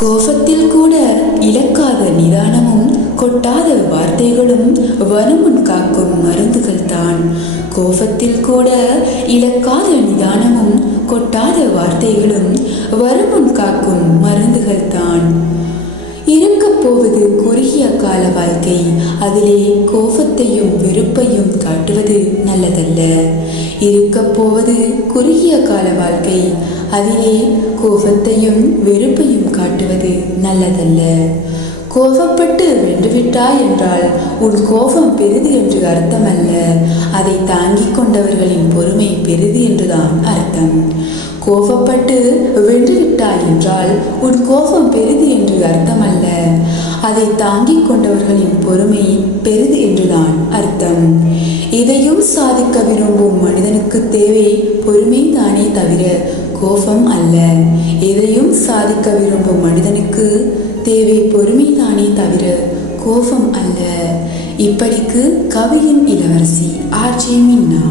கோபத்தில் கூட இழக்காத நிதானமும் கொட்டாத வார்த்தைகளும் வருமுன் காக்கும் மருந்துகள் தான். கோபத்தில் கூட இழக்காத நிதானமும் கொட்டாத வார்த்தைகளும் வருமுன் காக்கும் மருந்துகள் தான். இருக்கப் போவது குறுகிய கால வாழ்க்கை. அதிலே கோபத்தையும் வெறுப்பையும் காட்டுவது நல்லதல்ல. இருக்கப் போவது குறுகிய கால வாழ்க்கை. அதிலே கோபத்தையும் வெறுப்பையும் காட்டுவது நல்லதல்ல. கோபப்பட்டு வென்றுவிட்டாய் என்றால் உன் கோபம் பெரிது என்று அர்த்தமல்ல. அதை தாங்கிக் கொண்டவர்களின் பொறுமை பெரிது என்றுதான் அர்த்தம். கோபப்பட்டு வென்றுவிட்டாய் என்றால் உன் கோபம் பெரிது என்று அர்த்தமல்ல. அதை தாங்கிக் கொண்டவர்களின் பொறுமை பெரிது என்றுதான் அர்த்தம். எதையும் சாதிக்க விரும்பும் மனிதனுக்கு தேவை பொறுமை தானே தவிர கோபம் அல்ல. எதையும் சாதிக்க விரும்பும் மனிதனுக்கு தேவை பொறுமை தானே தவிர கோபம் அல்ல. இப்படிக்கு கவியின் இளவரசி ஆர்ஜே மின்னா.